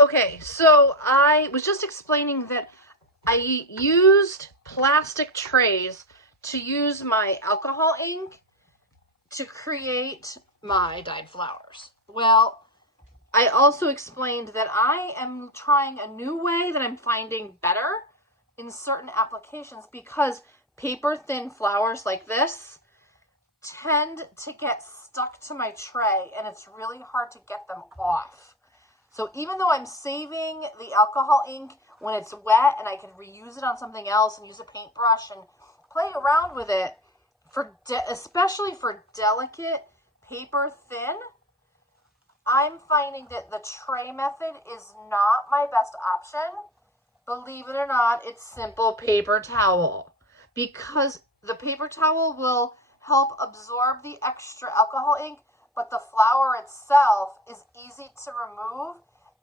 Okay, so I was just explaining that I used plastic trays to use my alcohol ink to create my dyed flowers. Well, I also explained that I am trying a new way that I'm finding better in certain applications because paper thin flowers like this tend to get stuck to my tray and it's really hard to get them off. So even though I'm saving the alcohol ink when it's wet and I can reuse it on something else and use a paintbrush and play around with it, especially for delicate paper thin, I'm finding that the tray method is not my best option. Believe it or not, it's simple paper towel because the paper towel will help absorb the extra alcohol ink, but the flower itself is easy to remove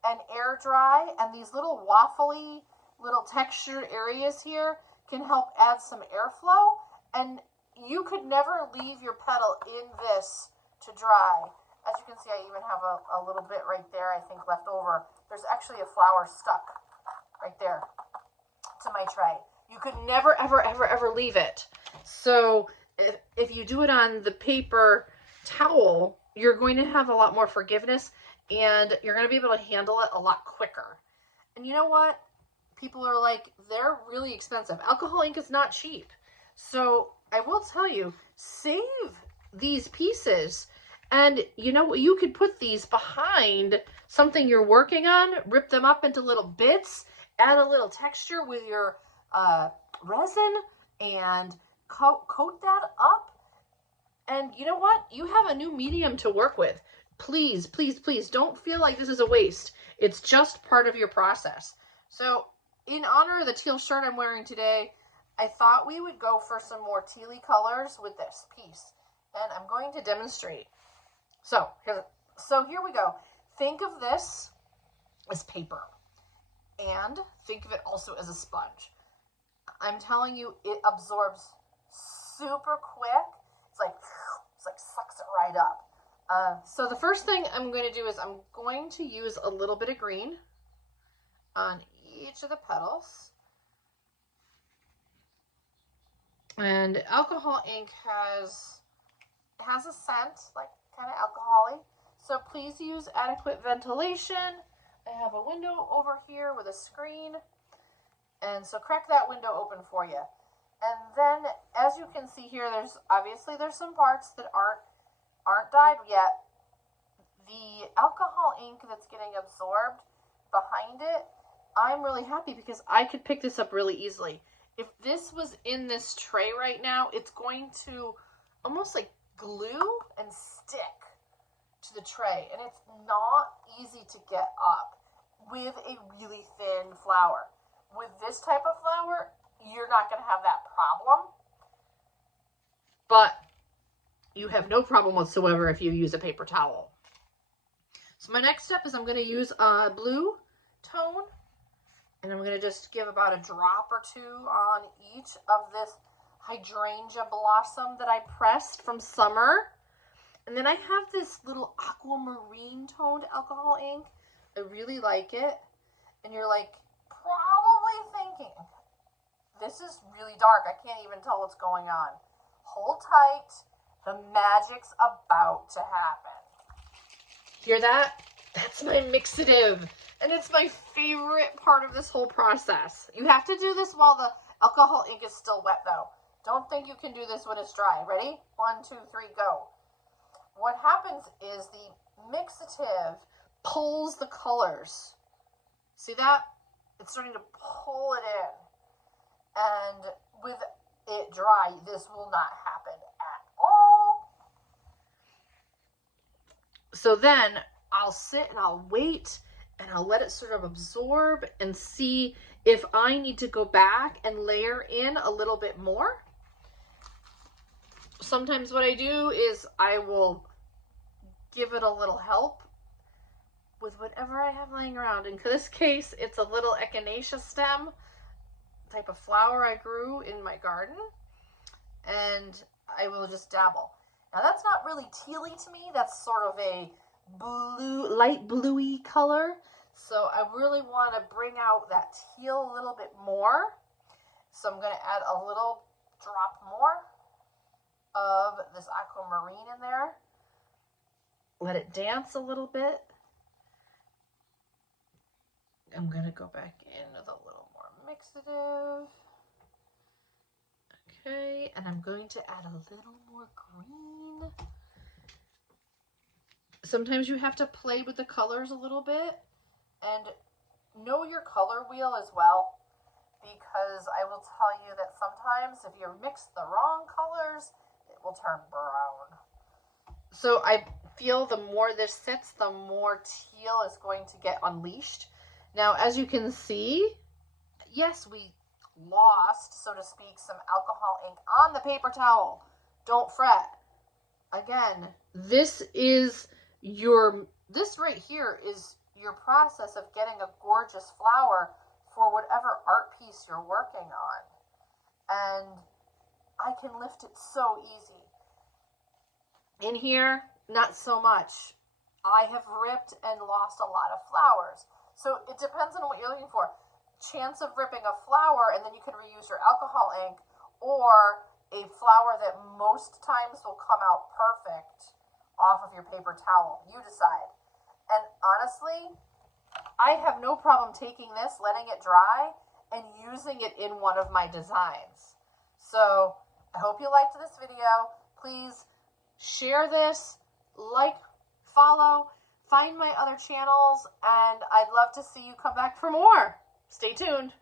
and air dry, and these little waffly little textured areas here can help add some airflow, and you could never leave your petal in this to dry. As you can see, I even have a little bit right there, I think, left over. There's actually a flower stuck right there to my tray. You could never, ever, ever, ever leave it. So if you do it on the paper towel, you're going to have a lot more forgiveness and you're going to be able to handle it a lot quicker. And you know what? People are like, they're really expensive. Alcohol ink is not cheap. So I will tell you, save these pieces. And you know what? You could put these behind something you're working on, rip them up into little bits, add a little texture with your resin, and coat that up. And you know what? You have a new medium to work with. Please, please, please don't feel like this is a waste. It's just part of your process. So in honor of the teal shirt I'm wearing today, I thought we would go for some more tealy colors with this piece. And I'm going to demonstrate. So here we go. Think of this as paper. And think of it also as a sponge. I'm telling you, it absorbs super quick. It's like sucks it right up. So the first thing I'm going to do is I'm going to use a little bit of green on each of the petals. And alcohol ink has a scent, like kind of alcohol-y. So please use adequate ventilation. I have a window over here with a screen. And so crack that window open for you. And then, as you can see here, there's some parts that aren't dyed yet. The alcohol ink that's getting absorbed behind it, I'm really happy because I could pick this up really easily. If this was in this tray right now, it's going to almost like glue and stick to the tray. And it's not easy to get up with a really thin flower. With this type of flower, you're not going to have that problem. But you have no problem whatsoever if you use a paper towel. So my next step is I'm going to use a blue tone. And I'm going to just give about a drop or two on each of this hydrangea blossom that I pressed from summer. And then I have this little aquamarine toned alcohol ink. I really like it. And you're like probably thinking, this is really dark. I can't even tell what's going on. Hold tight. The magic's about to happen. Hear that? That's my mixative. And it's my favorite part of this whole process. You have to do this while the alcohol ink is still wet though. Don't think you can do this when it's dry. Ready? 1, 2, 3, go. What happens is the mixative pulls the colors. See that? It's starting to pull it in. And with it dry, this will not happen at all. So then I'll sit and I'll wait and I'll let it sort of absorb and see if I need to go back and layer in a little bit more. Sometimes what I do is I will give it a little help with whatever I have laying around. In this case, it's a little echinacea stem type of flower I grew in my garden, and I will just dabble. Now that's not really tealy to me. That's sort of a blue, light bluey color. So I really want to bring out that teal a little bit more. So I'm going to add a little drop more of this aquamarine in there. Let it dance a little bit. I'm going to go back in with a little more mixative. Okay, and I'm going to add a little more green. Sometimes you have to play with the colors a little bit and know your color wheel as well, because I will tell you that sometimes if you mix the wrong colors, it will turn brown. So I feel the more this sits, the more teal is going to get unleashed. Now, as you can see, yes, we lost, so to speak, some alcohol ink on the paper towel. Don't fret. Again, this right here is your process of getting a gorgeous flower for whatever art piece you're working on. And I can lift it so easy. In here, not so much. I have ripped and lost a lot of flowers. So it depends on what you're looking for. Chance of ripping a flower and then you can reuse your alcohol ink, or a flower that most times will come out perfect off of your paper towel. You decide. And honestly, I have no problem taking this, letting it dry, and using it in one of my designs. So I hope you liked this video. Please share this, like, follow, find my other channels, and I'd love to see you come back for more. Stay tuned.